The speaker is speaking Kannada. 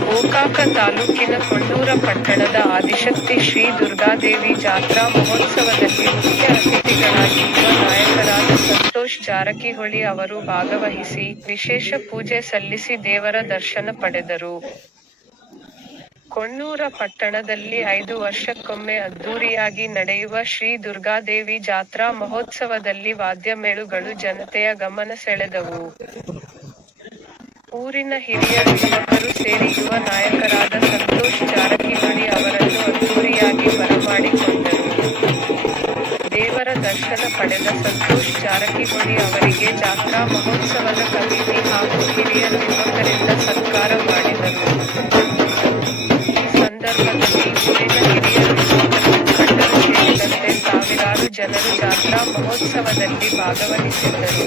ಗೋಕಾಕ ತಾಲೂಕಿನ ಕೊಂಡೂರ ಪಟ್ಟಣದ ಆದಿಶಕ್ತಿ ಶ್ರೀ ದುರ್ಗಾದೇವಿ ಜಾತ್ರಾ ಮಹೋತ್ಸವದಲ್ಲಿ ಮುಖ್ಯ ಅತಿಥಿಗಳಾಗಿರುವ ನಾಯಕರಾದ ಸಂತೋಷ್ ಜಾರಕಿಹೊಳಿ ಅವರು ಭಾಗವಹಿಸಿ ವಿಶೇಷ ಪೂಜೆ ಸಲ್ಲಿಸಿ ದೇವರ ದರ್ಶನ ಪಡೆದರು. ಕೊಣ್ಣೂರ ಪಟ್ಟಣದಲ್ಲಿ ಐದು ವರ್ಷಕ್ಕೊಮ್ಮೆ ಅದ್ದೂರಿಯಾಗಿ ನಡೆಯುವ ಶ್ರೀ ದುರ್ಗಾದೇವಿ ಜಾತ್ರಾ ಮಹೋತ್ಸವದಲ್ಲಿ ವಾದ್ಯಮೇಳುಗಳು ಜನತೆಯ ಗಮನ ಸೆಳೆದವು. ಊರಿನ ಹಿರಿಯರು ಯುವಕರು ಸೇರಿ ಯುವ ನಾಯಕರಾದ ಸಂತೋಷ್ ಜಾರಕಿಹೊಳಿ ಅವರನ್ನು ಅದ್ದೂರಿಯಾಗಿ ಬರಮಾಡಿಕೊಂಡರು. ದೇವರ ದರ್ಶನ ಪಡೆದ ಸಂತೋಷ್ ಜಾರಕಿಹೊಳಿ ಅವರಿಗೆ ಜಾತ್ರಾ ಮಹೋತ್ಸವದ ಕಮಿಟಿ ಹಾಗೂ ಹಿರಿಯರು ಯುವಕರಿಂದ ಸತ್ಕಾರ ಮಾಡಿದರು. ಸಂದರ್ಭದಲ್ಲಿ ಊರಿನ ಸಾವಿರಾರು ಜನರು ಜಾತ್ರಾ ಮಹೋತ್ಸವದಲ್ಲಿ ಭಾಗವಹಿಸಿದ್ದರು.